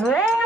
Sarah,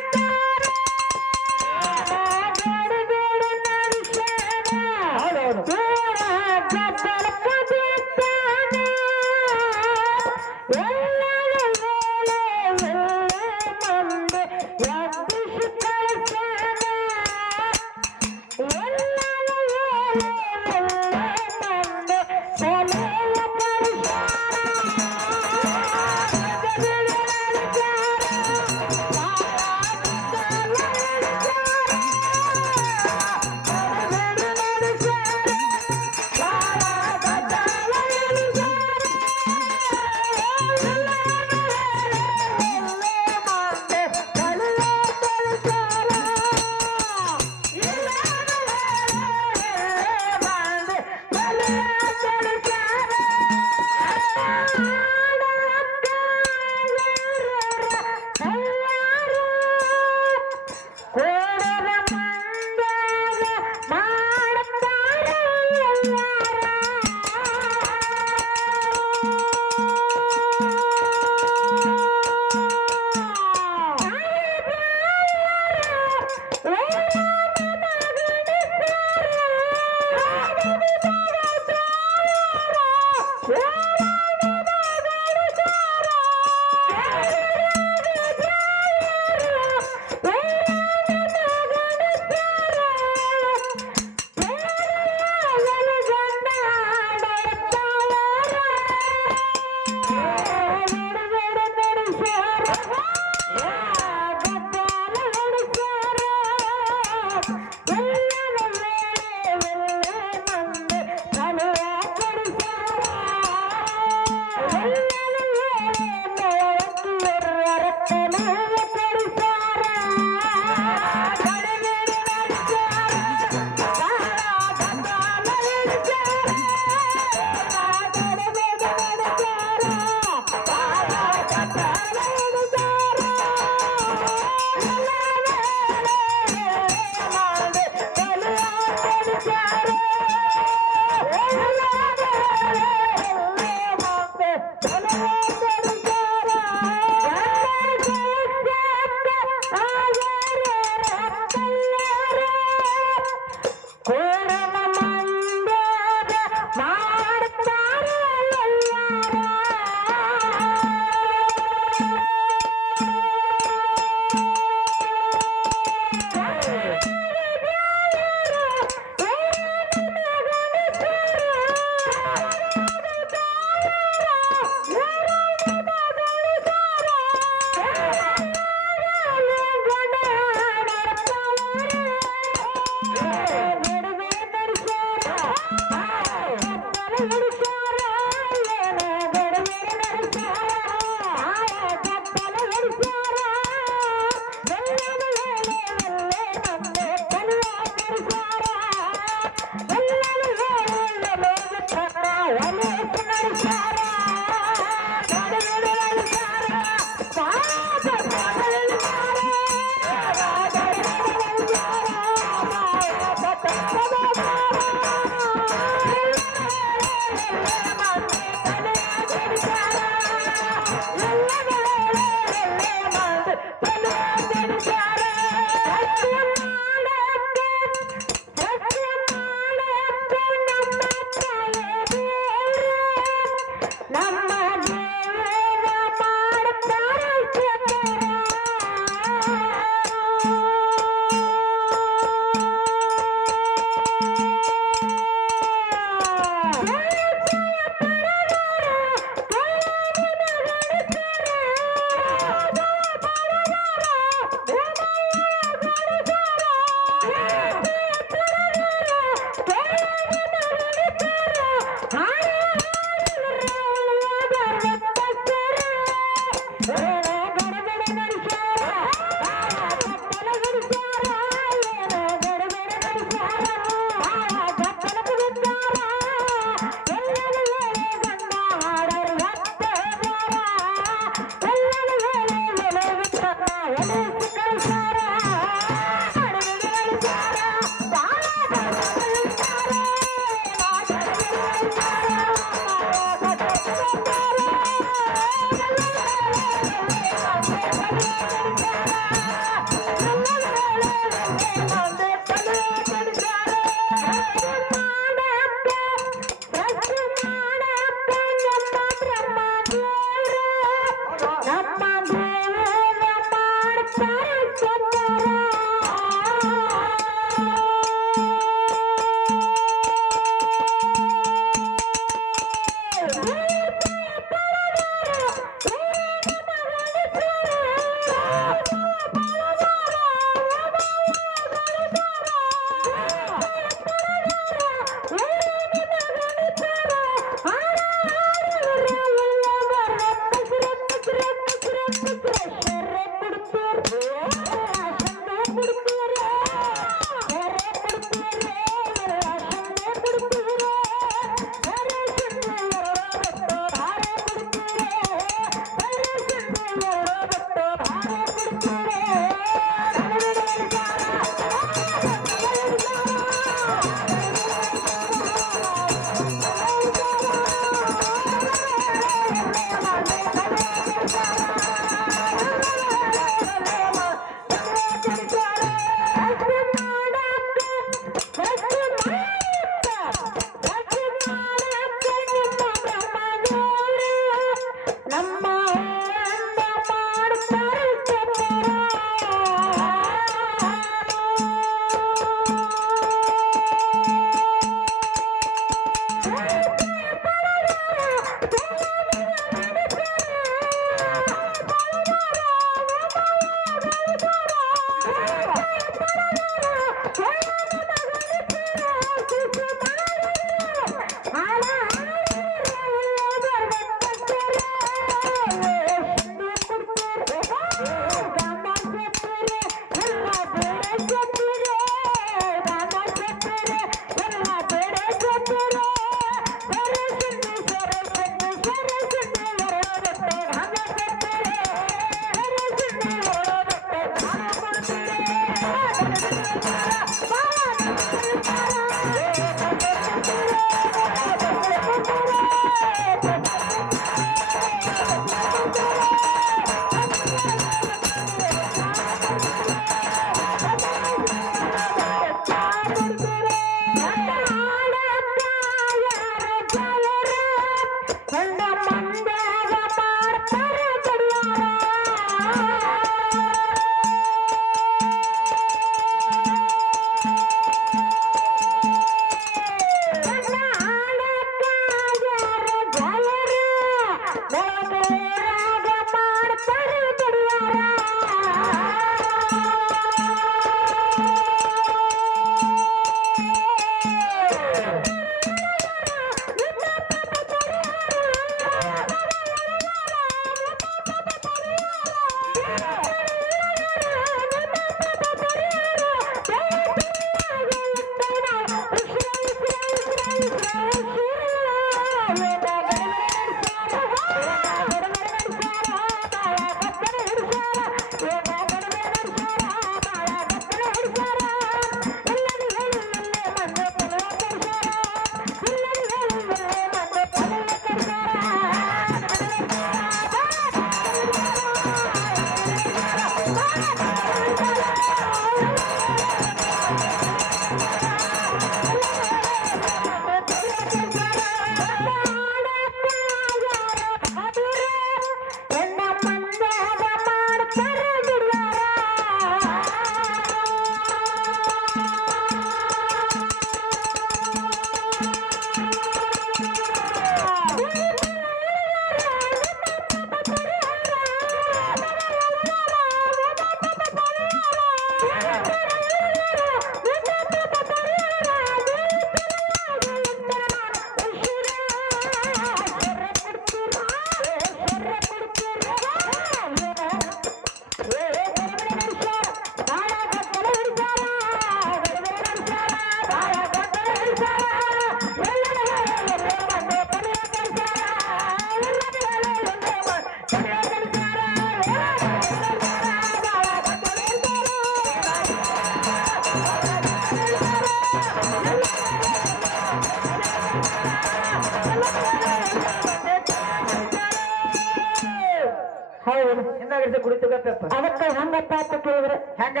ಅದಕ್ಕೆ ಹಂಗಪ್ಪ ಅಂತ ಕೇಳಿದ್ರೆ ಹೆಂಗ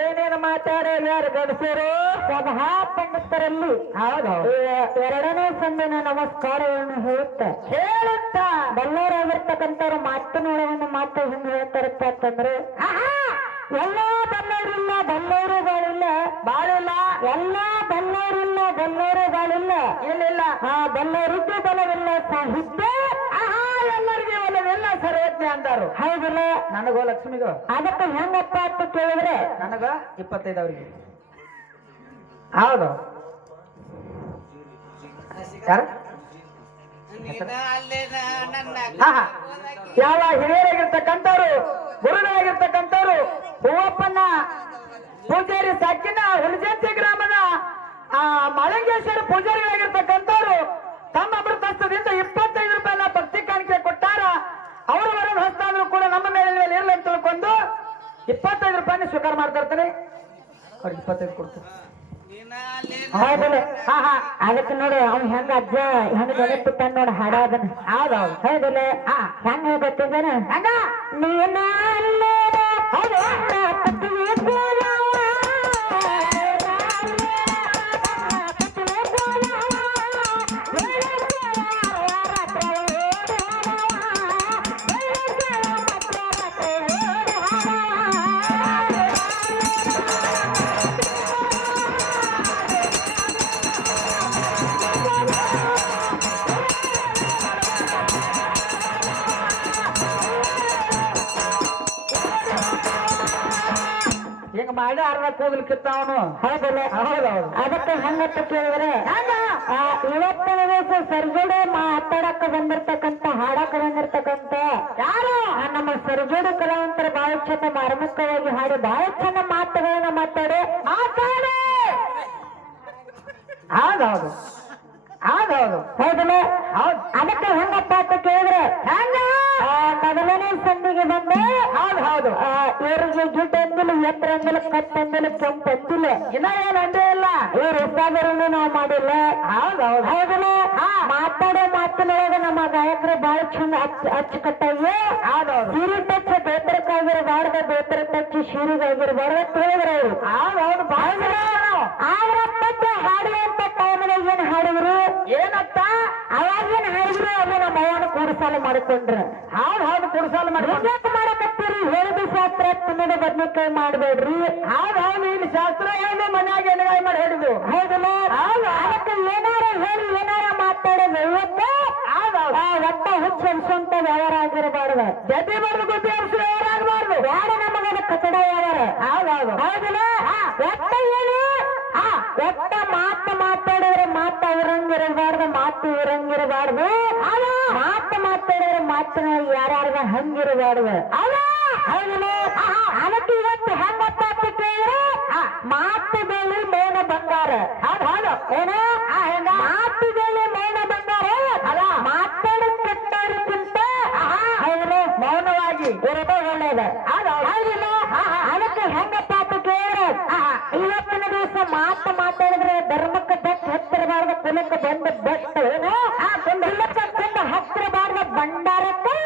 ಏನೇನು ಮಾತಾಡ್ಯಾರ ಗಡಸರು ಸಭಾ ಪಂಡಿತರಲ್ಲಿ ಹೌದೌದು ಎರಡನೇ ಸಂದಿನ ನಮಸ್ಕಾರವನ್ನು ಹೇಳುತ್ತ ಬಲ್ಲವರಾಗಿರ್ತಕ್ಕಂಥವ್ರು ಮಾತನಾಡುವ ಮಾತು ಹೆಂಗ್ ಹೇಳ್ತಾರಪ್ಪ ಅಂತಂದ್ರೆ ಎಲ್ಲಾ ಬಲ್ಲವರಿಲ್ಲ ಬಲ್ಲವರುಗಳಿಲ್ಲ ಬಾಳಿಲ್ಲ ಎಲ್ಲಾ ಬಲ್ಲವರಿಲ್ಲ ಬಲ್ಲವರುಗಳಿಲ್ಲ ಇಲ್ಲ ಬಲ್ಲವರಿದ್ದು ಬಲವಿಲ್ಲ ಸಾಹಿತ್ಯ ಎಲ್ಲರಿಗೆ ಒಲವೆಲ್ಲ ಸರ್ವಜ್ಞ ಅಂದಾರು ಹೌದಿಲ್ಲ ನನಗೋ ಲಕ್ಷ್ಮಿಗೋ ಅದಕ್ಕೆ ಹೆಂಗಪ್ಪ ಅಂತ ಕೇಳಿದ್ರೆ ನನಗ 25 ಅವ್ರಿಗೆ ಹೌದು ಯಾರು ಯಾವ ಹಿರಿಯರಾಗಿರ್ತಕ್ಕಂಥವ್ರು ಗುರುಗಳಾಗಿರ್ತಕ್ಕಂಥವ್ರು ಹೂವಪ್ಪನ ಪೂಜಾರಿ ಸಾಕಿನ ಹುಲಜಂತಿ ಗ್ರಾಮದ ಮಳಂಗೇಶ್ವರ ಪೂಜಾರಿಗಳಾಗಿರ್ತಕ್ಕಂಥವ್ರು ತಮ್ಮ ಅಮೃತಸ್ಥದಿಂದ 25 ರೂಪಾಯಿನ ಭಕ್ತಿ ಕಾಣಿಕೆ ಕೊಟ್ಟಾರ. ಅವರು ಬರೋದು ಹೊಸ್ತಾದ್ರೂ ಕೂಡ ನಮ್ಮ ಮೇಲೆ ಇರಲಿ ಅಂತ ತಿಳ್ಕೊಂಡು 25 ರೂಪಾಯಿನ ಸ್ವೀಕಾರ ಮಾಡ್ತಾ ಇರ್ತಾರೆ. ಅವ್ರಿಗೆ 25 ಕೊಡ್ತಾರೆ. ಅದಕ್ಕೆ ನೋಡಿ ಅವ್ನು ಹೆಂಗ ಅಜ್ಜ ಹೆಂಗ ನೆನಪಿಟ್ಟ ನೋಡಿ ಹಾಡ ಅದನ್ನ ಹೌದೌದು ಹೌದಿಲ್ಲ ಹೆಂಗ ಹೇಳ್ಬೇಕಂದ್ರೆ ಹಂಗ ನೀನ ಹೌದು ಮಾಡಿ ಅರ್ಧ ಕೂದಲು ಕಿತ್ತವನು. ಹೌದಲ್ಲ ಹೌದೌದು. ಅದಕ್ಕೆ ಹಂಗತ್ತ ಕೇಳಿದ್ರೆ ಇವತ್ತಿನ ದಿವಸ ಸರ್ಜೋಡೆ ಮಾತಾಡಕ ಬಂದಿರ್ತಕ್ಕಂತ ಹಾಡಕ ಬಂದಿರ್ತಕ್ಕಂತ ಯಾರು ನಮ್ಮ ಸರ್ಜೋಡೆ ಕಲಾವಂತರ ಬಹಳ ಚಂದ ಮಾರ್ಮಿಕವಾಗಿ ಹಾಡಿ ಬಹಳ ಚಂದ ಮಾತುಗಳನ್ನ ಮಾತಾಡಿ ಹೌದೌದು ಹೌದೌದು ಹೌದಲ್ಲ ಹೌದು. ಅದಕ್ಕೆ ಹೆಂಗಪ್ಪ ಅಂತ ಕೇಳಿದ್ರೆ ಮೊದಲನೇ ಸಂಧಿಗೆ ಬಂದ ಹೌದು ಹೌದು. ಇವ್ರಿಗೆ ಗಿಡ್ ಅಂದಿಲ್ಲ ಎತ್ತರ ಅಂದಿಲ್ಲ ಕಟ್ ಅಂದಿಲ್ಲ ಕೆಂಪ್ ಅಂದಿಲ್ಲ ಇನ್ನ ಏನ್ ಅಂದೇ ಇಲ್ಲ. ಇವ್ರ ಹೆಸರನ್ನು ನಾವು ಮಾಡಿಲ್ಲ. ಹೌದೌದು ಹೌದಲ್ಲ ಮಾತಾಡೋ ಮಾತಿನೊಳಗೆ ನಮ್ಮ ಗಾಯಕರು ಬಹಳ ಚಂದ ಅಚ್ಚುಕಟ್ಟಾಗಿ ಹೌದೌದು. ಸೀರೆ ಟಚ್ ಬೇತರಕ್ಕಾಗಿರಬಾರ್ದ ಬೇತರ ಟಚ್ ಸೀರೆಗಾಗಿರಬಾರ್ದ ಹೇಳಿದ್ರು ಅವರು. ಹೌದೌದು. ಆದ್ರ ಮತ್ತೆ ಹಾಡುವಂತ ಟೈಮ್ನಾಗ ಏನ್ ಹಾಡಿದ್ರು ಏನತ್ತ ಅವಾಗೇನ್ ಹಾಡಿದ್ರು ಅದು ನಮ್ಮ ಅವನ ಕೂಡಿಸಾಲು ಮಾಡಿಕೊಂಡ್ರ. ಹೌದು ಹೌದು. ಕುಡಿಸಾಲು ಮಾಡಿ ಮಾಡಕತ್ತೀರಿ ಹೇಳಿದ ಶಾಸ್ತ್ರ ತಿನ್ನದ ಬದ್ನಿಕಾಯಿ ಮಾಡ್ಬೇಡ್ರಿ. ಹೌದು ಹೌದು. ಇಲ್ಲಿ ಶಾಸ್ತ್ರ ಹೇಳಿ ಮನ್ಯಾಗ ಎಣ್ಣೆಗಾಯಿ ಮಾಡಿ ಹಿಡಿದು. ಹೌದಲ್ಲ ಅದಕ್ಕೆ ಏನಾರ ಹೇಳಿ ಏನಾರ ಮಾತಾಡೋದು ಇವತ್ತು ಒಟ್ಟ ಹುಚ್ಚ ಅನ್ಸಂತ ವ್ಯವಹಾರ ಆಗಿರಬಾರ್ದು. ಜತಿ ಬಡ್ದು ಗುದ್ದಿ ಹರಿಸಿ ವ್ಯವಹಾರ ಆಗಬಾರ್ದು. ಯಾರ ನಮಗದ ಕಚಡ ವ್ಯವಹಾರ. ಹೌದೌದು. ಹೌದಲ್ಲ ಒಟ್ಟ ಹೇಳಿ ಒಟ್ಟ ಮಾತಾಡಿದ್ರೆ ಮಾತು ಇರಂಗಿರಬಾರ್ದು ಮಾತು ಇರಂಗಿರಬಾರ್ದು. ಮಾತಾಡಿದ್ರೆ ಮಾತಿನ ಯಾರ್ಯಾರ್ದ ಹಂಗಿರಬಾರ್ದು. ಹೌದಲ್ಲ ಅದಕ್ಕೆ ಇವತ್ತು ಹೆಂಗಪ್ಪ ಅಂತ ಕೇಳಿದ್ರೆ ಮಾತು ಬೇಲಿ ಮೌನ ಬಂಗಾರ. ಹೌದು ಏನ ಮಾತು ಬೇಲಿ ಮೌನ ಬಂಗಾರ ಅಲ್ಲ ಮಾತಾಡಿ ಕೆಟ್ಟವ್ರಿಗಿಂತ ಮೌನವಾಗಿ ಇರೋದೇ ಒಳ್ಳೇದು. ಹೌದಿಲ್ಲ ಅದಕ್ಕೆ ಹೆಂಗಪ್ಪ ಅಂತ ಕೇಳಿದ್ರೆ ಇವತ್ತಿನ ದಿವಸ ಮಾತಾಡಿದ್ರೆ ಧರ್ಮಕ್ಕೆ ಬೆಟ್ಟ ಹತ್ತಿರಬಾರ್ದ ಕುಲಕ್ಕೆ ಬಂದ ಬೆಟ್ಟ ಏನು ಕುಲಕ್ಕೆ ಬಂದ ಹತ್ತಿರಬಾರ್ದ ಭಂಡಾರಕ್ಕೆ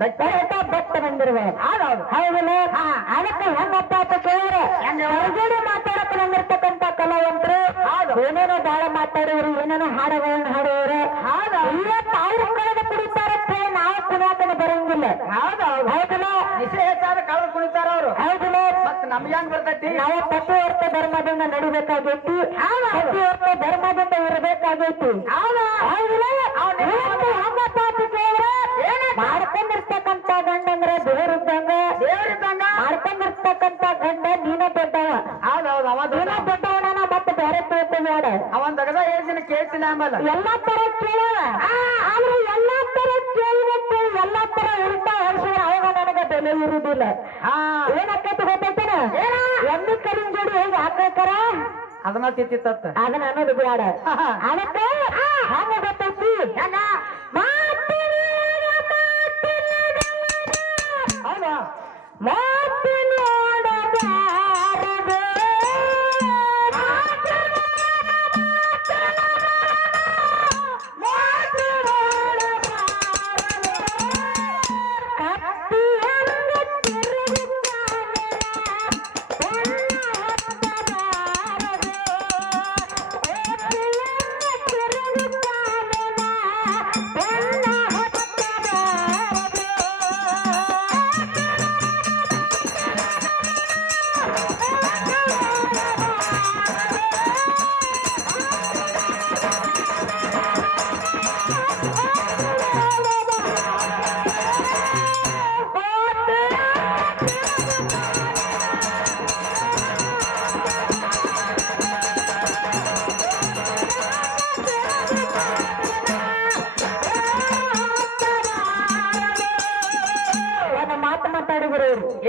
ಬೆಟ್ಟ ಬಂದಿರ್ಬಾರ್ದು. ಹೌದಲ್ಲ ಅದಕ್ಕೆ ಹೆಂಗಪ್ಪ ಅಂತ ಕೇಳಿದ್ರೆ ಹೊರಗಡೆ ಮಾತಾಡಕ್ಕೆ ಬಂದಿರ್ತಕ್ಕಂತ ಕಲಾವಂತರು ಏನೇನೋ ಬಹಳ ಮಾತಾಡಿದ್ರು ಏನೇನೋ ಹಾಡುಗಳನ್ನ ಹಾಡುವರು. ಇವತ್ತು ಅವ್ರ ಕಳೆದ ಕುಡಿತಾರತ್ತೆ ನಾವು ಕುಣಿಯಾಕನ ಬರಂಗಿಲ್ಲ. ಹೌದಲ್ಲ ನಿಷೇಧಾಚಾರ ಕಳೆದು ಕುಣಿತಾರ ಅವರು. ಹೌದಲ್ಲ ಮತ್ತೆ ನಮ್ಗೆ ಹೆಂಗ್ ಬರ್ತೈತಿ. ನಾವು ಪತಿವರ್ತ ಧರ್ಮದಿಂದ ನಡಿಬೇಕಾಗೈತಿ. ಪತಿವರ್ತ ಧರ್ಮದಿಂದ ಇರಬೇಕಾಗೈತಿ. ಹೌದಲ್ಲ ಹೆಂಗಪ್ಪ ಅಂತ ಕೇಳಿದ್ರೆ ಮಾಡ್ಕೊಂಡಿರ್ತಕ್ಕಂತ ಗಂಡ ಅಂದ್ರೆ ದೇವರಿದ್ದಂಗ ಮಾಡ್ಕೊಂಡಿರ್ತಕ್ಕಂತ ಗಂಡ ನೀನ ದೊಡ್ಡವ. ಹೌದೌದು. ಅವ ನೀನ ದೊಡ್ಡವನ ಮತ್ತೆ ಬೇರೆ ತಿಳ್ಕೊಬೇಡ. ಅವನ್ ತಗದ ಏನ್ ದಿನ ಕೇಳ್ತೀನಿ ಆಮೇಲೆ ಎಲ್ಲಾ ತರ ಕೇಳುವ ಆದ್ರೆ ಎಲ್ಲಾ ತರ ಕೇಳಿದಕ್ಕೆ ಎಲ್ಲಾ ತರ ಉಲ್ಟಾ ಹೊರಿಸಿದ್ರೆ ಅವಾಗ ನನಗೆ ಬೆಲೆ ಇರುವುದಿಲ್ಲ. ಏನಕ್ಕಂತ ಗೊತ್ತೈತೇನ ಎಣ್ಣೆ ಕರಿನ ಜೋಡಿ ಹೇಗೆ ಹಾಕೈತಾರ ಅದನ್ನ ತಿತ್ತಿತ್ತ ಅದನ್ನ ಅನ್ನೋದು ಬೇಡ. ಅದಕ್ಕೆ ಹಂಗ ಗೊತ್ತೈತಿ ಹೌದಾ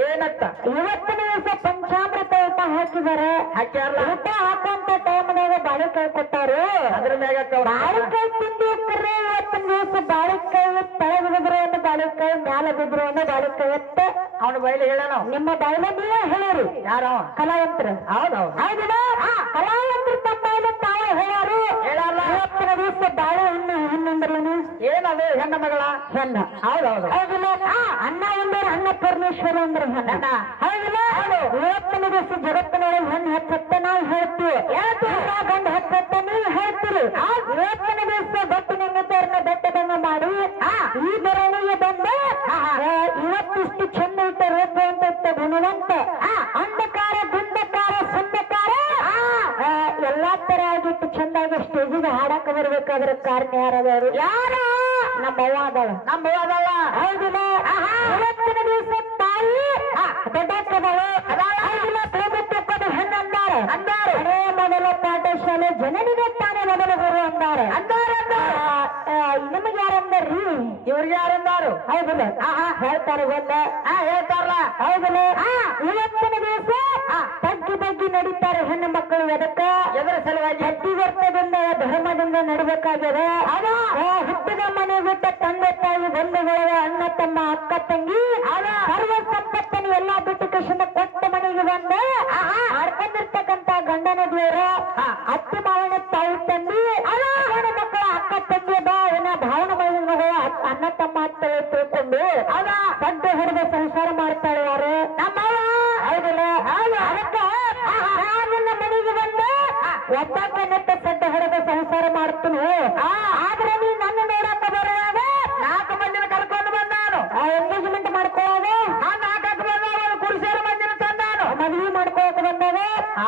ಏನತ್ತ ಇವತ್ತಿನ ದಿವಸ ಪಂಚಾಮೃತ ಊಟ ಹಾಕಿದಾರೆ. ಹಾಕ್ಯಾರಲ್ಲ ಊಟ ಹಾಕುವಂತ ಟೈಮ್ನಾಗ ಬಾಳೆಕಾಯಿ ಕೊಟ್ಟಾರು. ಅದ್ರ ಮ್ಯಾಗ ಬಾಳೆಕಾಯಿ ತಿಂದಿರ್ತಾರೆ. ಇವತ್ತಿನ ದಿವಸ ಬಾಳೆಕಾಯಿ ತೆಳಗ್ ಬಿದ್ರು ಒಂದು ಬಾಳೆಕಾಯಿ ಮ್ಯಾಲ ಬಿದ್ರು ಒಂದು ಬಾಳೆಕಾಯಿ ಎತ್ತ ಅವನ ಬಯಲು ಹೇಳ ನಿಮ್ಮ ಬಾಯಿಲೇ ಹೇಳಿರಿ ಯಾರವ ಕಲಾವಂತರು. ಹೌದೌದು. ಹೌದಿಲ್ಲ ಕಲಾವಂತರು ತಮ್ಮ ಬಾಯಿಲೆ ತಾವೇ ಹೇಳಾರು. ಹೇಳಲ್ಲ ಇವತ್ತಿನ ದಿವಸ ಬಾಳೆ ಹಣ್ಣಂದ್ರನು ಏನದು ಹೆಣ್ಣ ಮಗಳ ಹೆಣ್ಣ. ಹೌದೌದು. ಹೌದಿಲ್ಲ ಅನ್ನ ಎಂದರೆ ಅನ್ನ ಪರಮೇಶ್ವರ ಅಂದ್ರೆ ಹೆಣ್ಣ. ಹೌದಿಲ್ಲ ಇವತ್ತಿನ ದಿವಸ ಜಗತ್ತಿನೊಳಗೆ ಹೆಣ್ಣು ಹೆಚ್ಚತ್ತ ನಾವು ಹೇಳ್ತೀವಿ. ಗಂಡು ಹೆಚ್ಚತ್ತ ನೀವು ಹೇಳ್ತೀರಿ. ಇವತ್ತಿನ ದಿವಸ ಬಟ್ಟಿನ ಬೆಟ್ಟದಂಗ ಮಾಡಿ ಈ ಬೆರಳಿಗೆ ಬಂದು ಇವತ್ತಿಷ್ಟು ಚಂದ ಇಟ್ಟ ರೂಪ ಅಂತ ಇತ್ತ ಗುಣವಂತ ಅಂಧಕಾರ ದುಂದಕಾರ ಸುಂದಕಾರ ಎಲ್ಲಾ ತರ ಆಗಿತ್ತು ಚಂದಾಗಿ ಸ್ಟೇಜಿಗೆ ಹಾಡಕ ಬರ್ಬೇಕಾದ್ರೆ ಕಾರಣ ಯಾರದವರು ಯಾರ ನಮ್ಮ ಅವ್ವ ಅದಾಳ. ನಮ್ಮ ಅದಲ್ಲ ಹೌದಿಲ್ಲ ಇವತ್ತಿನ ದಿವಸ ತಾಯಿ ದೊಡ್ಡಕ್ಕದಳು. ಹೌದಿಲ್ಲ ಇವ್ರಿಗೆ ಯಾರಂದಾರು ಹೌದಿಲ್ಲ ಹೇಳ್ತಾರೆ ಗೊತ್ತ ಹೇಳ್ತಾರಲ್ಲ ಹೌದಿಲ್ಲ ಇವತ್ತಿನ ದಿವಸ ತಗ್ಗಿ ಬಗ್ಗಿ ನಡೀತಾರೆ ಹೆಣ್ಣು ಮಕ್ಕಳು ಎದಕ್ಕ ಎದರ ಸಲುವಾಗಿ ಅತಿವರ್ತದಿಂದ ಧರ್ಮದಿಂದ ನಡಬೇಕಾಗ್ಯದ ಹುಟ್ಟಿದ ಮನೆ ಬಿಟ್ಟ ತಂದೆ ತಾಯಿ ಬಂಧುಗಳ ಅಣ್ಣ ತಮ್ಮ ಅಕ್ಕ ತಂಗಿ ಸರ್ವ ಸಂಪತ್ತನ್ನು ಎಲ್ಲಾ ಬಿಟ್ಟು ಕೃಷ್ಣ ಕೊಟ್ಟ ಮನೆಗೆ ಬಂದ ಮಾಡ್ಕೊಂಡಿರ್ತಕ್ಕಂತ ಗಂಡನ ದೇವರ ಅತ್ತಿ ಮಾವನ ತಾಯಿ ತಂದಿ ಹೆಣ್ಣು ಮಕ್ಕಳ ಅಕ್ಕ ತಂಗಿ ಬಾವನ ಭಾವನ ಮಗಳ ಅಣ್ಣ ತಮ್ಮ ಅತ್ತ ತಿಳ್ಕೊಂಡು ಸಡ್ಡೆ ಹೊಡೆದ ಸಂಸಾರ ಮಾಡ್ತಾಳೆ ಯಾರು ನಮ್ಮವ್ವ ಹೌದಿಲ್ಲ ಅದಕ್ಕ ನನ್ನ ಮನೆಗೆ ಬಂದ ಒಬ್ಬಕ್ಕೆ ನೆಟ್ಟ ಸಡ್ಡೆ ಹೊಡೆದ ಸಂಸಾರ ಮಾಡ್ತೀನಿ ಆದ್ರೆ ನೀ ನನ್ನ ನೋಡಕ್ಕ ಬರುವಾಗ 4 ಮಂದಿನ ಕರ್ಕೊಂಡು ಬಂದಾನು ಎಂಗೇಜ್ಮೆಂಟ್ ಮಾಡ್ಕೊಳ್ಳೋದು 4 ಬಂದಾವ ಕುಡಿಸ್ಯಾರ ಮಂದಿನ ತಂದಾನು ಮದುವೆ ಮಾಡ್ಕೊಳಕ್ ಬಂದಾಗ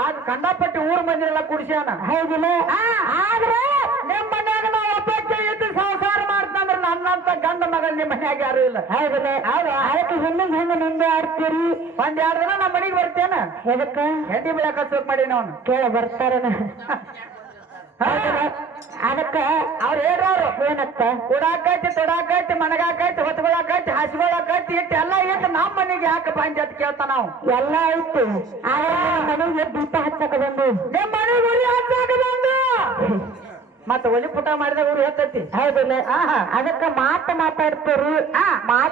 ಆಗ ಕಂಡಪಟ್ಟಿ ಊರ್ ಮಂದಿರೆಲ್ಲ ಕುಡಿಸ್ಯಾನ ಹೌದಿಲ್ಲ ಆದ್ರೆ ನಿಮ್ ಮನ್ಯಾಗ ನಾವು ಒಬ್ಬಕ್ಕೆ ಇದ್ದು ಸಂಸಾರ ಮಾಡ್ತಂದ್ರ ನನ್ನಂತ ಗಂಡ ಮಗ ನಿಮ್ ಮನ್ಯಾಗ ಯಾರು ಇಲ್ಲ ಹೌದಿಲ್ಲ ಅದಕ್ಕೆ ಹೆಣ್ಣಿಗೆ ಹೆಣ್ಣು ನಿಂದೆ ಆಡ್ತೀರಿ 1-2 ದಿನ ನಮ್ಮ ಮನೆಗೆ ಬರ್ತೇನ ಎದಕ್ಕ ಹೆಂಡಿ ಬೆಳಕ ಹಚ್ಚೋಕ್ ಮಾಡಿ ನಾವು ಕೇಳ ಬರ್ತಾರನ ಅದಕ್ಕ ಅವ್ರು ಹೇಳ್ರವ್ರು ಏನತ್ತ ಕುಡಾಕೈತಿ ತೊಡಾಕೈತಿ ಮನಗಾಕೈತಿ ಹೊತ್ಕೊಳಕೈತಿ ಹಸಿಗೊಳಕೈತಿ ಇಟ್ಟು ಎಲ್ಲ ಇಟ್ಟು ನಮ್ಮ ಮನೆಗೆ ಯಾಕೆ ಬಂದಿ ಅಂತ ಕೇಳ್ತಾ ನಾವು ಎಲ್ಲ ಐತಿ ಆದ್ರೆ ನಿಮ್ ಮನೆಗೆ ದೀಪ ಹಚ್ಚಕ ಬಂದು ನಿಮ್ ಮನೆಗೆ ಉರಿ ಹಚ್ಚಾಕ ಬಂದು ಮತ್ತ ಒಲಿ ಪುಟ ಮಾಡಿದಾಗ ಉರಿ ಹತ್ತೈತಿ ಹೌದಿಲ್ಲ ಅದಕ್ಕ ಮಾತಾಡ್ತೀರಿ